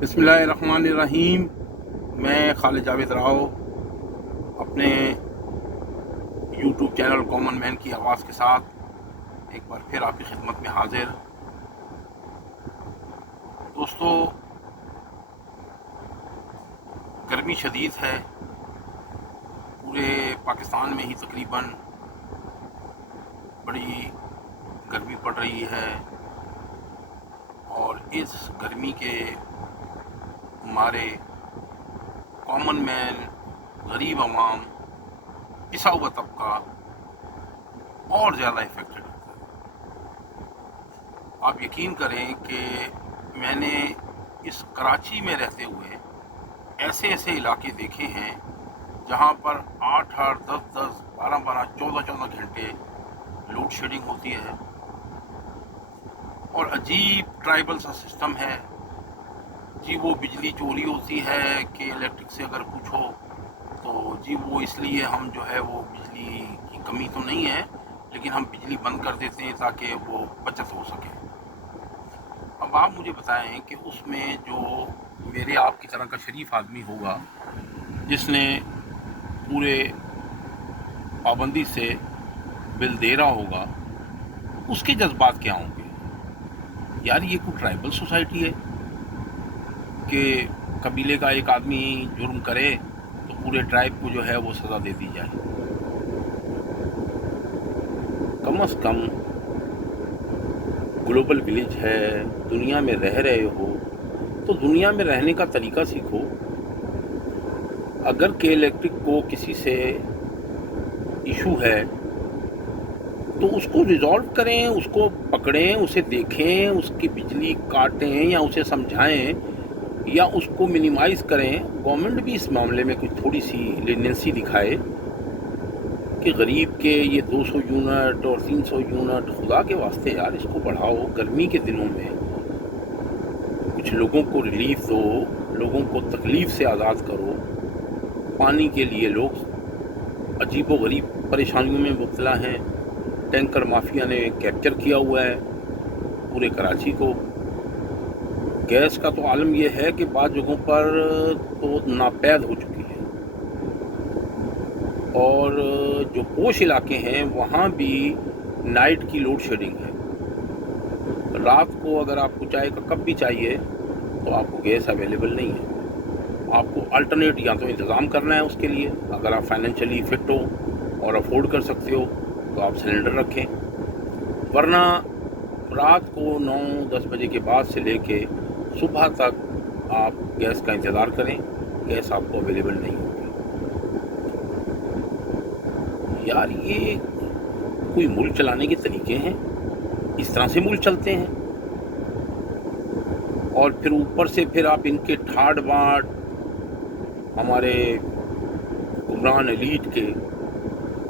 बिस्मिल्लाहिर्रहमानिर्रहीम। मैं खालिद जावेद राव अपने यूट्यूब चैनल कॉमन मैन की आवाज़ के साथ एक बार फिर आपकी खिदमत में हाजिर। दोस्तों, गर्मी शदीद है, पूरे पाकिस्तान में ही तकरीबन बड़ी गर्मी पड़ रही है और इस गर्मी के मारे कॉमन मैन, गरीब आवाम, पिसा हुआ तबका और ज़्यादा इफ़ेक्टेड होता है। आप यकीन करें कि मैंने इस कराची में रहते हुए ऐसे ऐसे इलाके देखे हैं जहां पर 8-8, 10-10, 12-12, 14-14 घंटे लोड शेडिंग होती है और अजीब ट्राइबल सा सिस्टम है जी। वो बिजली चोरी होती है कि इलेक्ट्रिक से अगर पूछो तो जी वो इसलिए हम जो है वो बिजली की कमी तो नहीं है, लेकिन हम बिजली बंद कर देते हैं ताकि वो बचत हो सके। अब आप मुझे बताएं कि उसमें जो मेरे आपकी तरह का शरीफ आदमी होगा जिसने पूरे पाबंदी से बिल दे रहा होगा, उसके जज्बात क्या होंगे। यार, ये कोई ट्राइबल सोसाइटी है कि कबीले का एक आदमी जुर्म करे तो पूरे ट्राइब को जो है वो सज़ा दे दी जाए। कम से कम ग्लोबल विलेज है, दुनिया में रह रहे हो तो दुनिया में रहने का तरीका सीखो। अगर के इलेक्ट्रिक को किसी से इशू है तो उसको रिजॉल्व करें, उसको पकड़ें, उसे देखें, उसकी बिजली काटें या उसे समझाएं या उसको मिनिमाइज़ करें। गवर्नमेंट भी इस मामले में कुछ थोड़ी सी लीनियंसी दिखाए कि गरीब के ये 200 यूनिट और 300 यूनिट, खुदा के वास्ते यार इसको बढ़ाओ। गर्मी के दिनों में कुछ लोगों को रिलीफ दो, लोगों को तकलीफ़ से आज़ाद करो। पानी के लिए लोग अजीब व गरीब परेशानियों में मुब्तला हैं। टैंकर माफिया ने कैप्चर किया हुआ है पूरे कराची को। गैस का तो आलम यह है कि बाद जगहों पर तो नापैद हो चुकी है और जो पोश इलाके हैं वहाँ भी नाइट की लोड शेडिंग है। रात को अगर आपको चाय का कप भी चाहिए तो आपको गैस अवेलेबल नहीं है। आपको अल्टरनेट या तो इंतज़ाम करना है उसके लिए। अगर आप फाइनेंशियली फिट हो और अफोर्ड कर सकते हो तो आप सिलेंडर रखें, वरना रात को 9-10 बजे के बाद से लेके सुबह तक आप गैस का इंतज़ार करें। गैस आपको अवेलेबल नहीं होगी। यार, ये कोई मुल्क चलाने के तरीके हैं? इस तरह से मुल्क चलते हैं? और फिर ऊपर से फिर आप इनके ठाट बाट, हमारे हुक्मरान एलीट के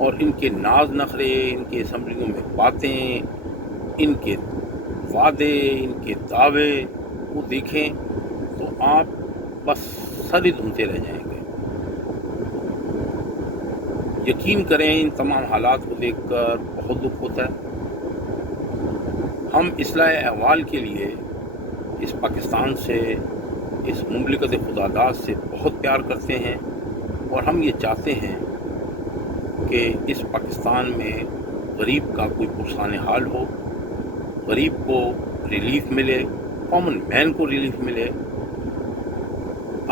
और इनके नाज नखरे, इनके असम्बलियों में बातें, इनके वादे, इनके दावे को देखें तो आप बस सर ही धुनते रह जाएंगे। यकीन करें, इन तमाम हालात को देखकर बहुत दुख होता है। हम इस्लाह अहवाल के लिए इस पाकिस्तान से, इस मुमलिकत खुदादाद से बहुत प्यार करते हैं और हम ये चाहते हैं कि इस पाकिस्तान में गरीब का कोई पुरसान हाल हो, गरीब को रिलीफ मिले, कॉमन मैन को रिलीफ मिले।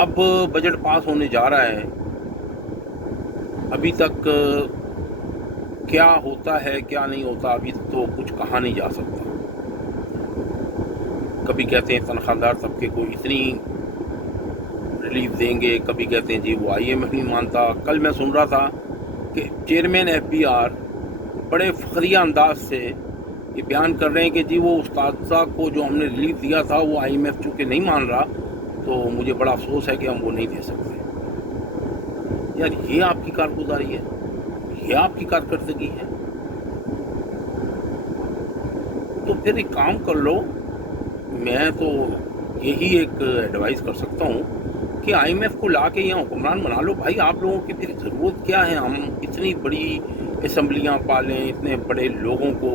अब बजट पास होने जा रहा है, अभी तक क्या होता है क्या नहीं होता अभी तो कुछ कहा नहीं जा सकता। कभी कहते हैं तनख्वाहदार तबके को इतनी रिलीफ देंगे, कभी कहते हैं जी वो IMF नहीं मानता। कल मैं सुन रहा था कि चेयरमैन FBR बड़े फखरिया अंदाज से ये बयान कर रहे हैं कि जी वो उस्ताद को जो हमने रिलीफ दिया था वो IMF चूँकि नहीं मान रहा तो मुझे बड़ा अफसोस है कि हम वो नहीं दे सकते। यार, ये आपकी कारगुजारी है? ये आपकी कारकर्दगी है? तो फिर एक काम कर लो। मैं तो यही एक एडवाइस कर सकता हूँ कि IMF को ला के यहाँ हुक्मरान बना लो। भाई, आप लोगों की फिर ज़रूरत क्या है? हम इतनी बड़ी असम्बलियाँ पालें, इतने बड़े लोगों को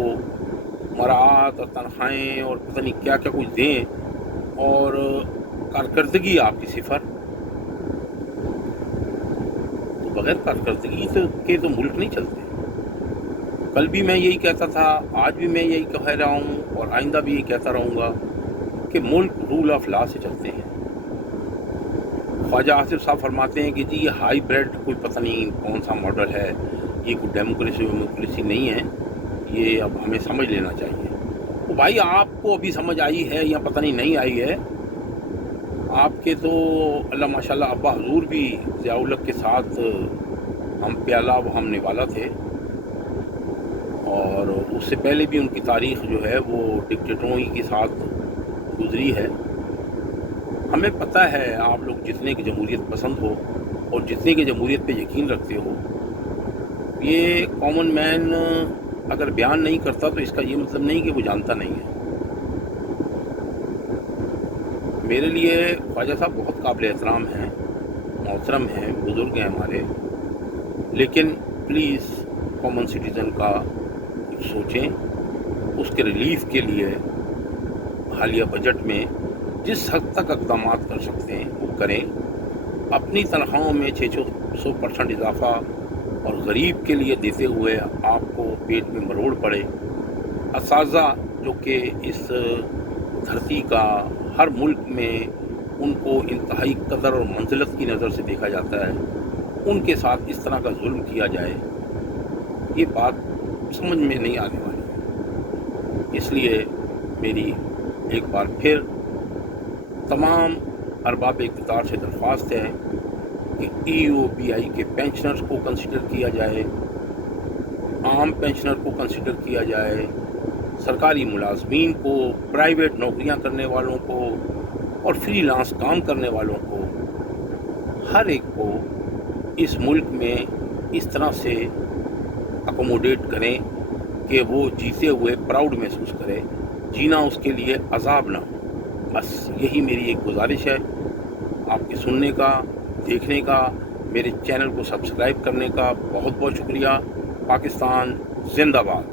मराहत और तनख्वाहें और पता नहीं क्या क्या कुछ दें और कारकर्दगी आपकी सिफर, तो बगैर कारकर्दगी के तो मुल्क नहीं चलते। कल भी मैं यही कहता था, आज भी मैं यही कह रहा हूँ और आइंदा भी यही कहता रहूँगा कि मुल्क रूल ऑफ लॉ से चलते हैं। ख्वाजा आसिफ साहब फरमाते हैं कि जी ये हाईब्रिड कोई पता नहीं कौन सा मॉडल है, ये कोई डेमोक्रेसी नहीं है, ये अब हमें समझ लेना चाहिए। तो भाई आपको अभी समझ आई है या पता नहीं आई है, आपके तो अल्लाह माशाल्लाह अब्बा हजूर भी ज़ियाउल हक के साथ हम प्याला हम निवाला थे, और उससे पहले भी उनकी तारीख़ जो है वो डिक्टेटरों ही के साथ गुजरी है। हमें पता है आप लोग जितने की जमहूरियत पसंद हो और जितने की जमहूरियत पे यकीन रखते हो, ये कॉमन मैन अगर बयान नहीं करता तो इसका ये मतलब नहीं कि वो जानता नहीं है। मेरे लिए ख्वाजा साहब बहुत काबिल एहतराम हैं, मोहतरम हैं, बुज़ुर्ग हैं हमारे, लेकिन प्लीज़ कॉमन सिटीज़न का कुछ सोचें। उसके रिलीफ के लिए हालिया बजट में जिस हद तक इक़दामात कर सकते हैं वो करें। अपनी तनख्वाहों में 600% इजाफ़ा और गरीब के लिए देते हुए आपको पेट में मरोड़ पड़े। असाज़ा जो कि इस धरती का हर मुल्क में उनको इंतहाई कदर और मंजिलत की नज़र से देखा जाता है, उनके साथ इस तरह का जुल्म किया जाए, ये बात समझ में नहीं आने वाली है। इसलिए मेरी एक बार फिर तमाम अरबाब इक़्तिदार से दरख्वास्त है कि EOBI के पेंशनर्स को कंसिडर किया जाए, आम पेंशनर को कंसिडर किया जाए, सरकारी मुलाजमीन को, प्राइवेट नौकरियां करने वालों को और फ्रीलांस काम करने वालों को, हर एक को इस मुल्क में इस तरह से अकोमोडेट करें कि वो जीते हुए प्राउड महसूस करे, जीना उसके लिए अजाब ना हो। बस यही मेरी एक गुजारिश है। आपके सुनने का, देखने का, मेरे चैनल को सब्सक्राइब करने का बहुत बहुत शुक्रिया। पाकिस्तान जिंदाबाद।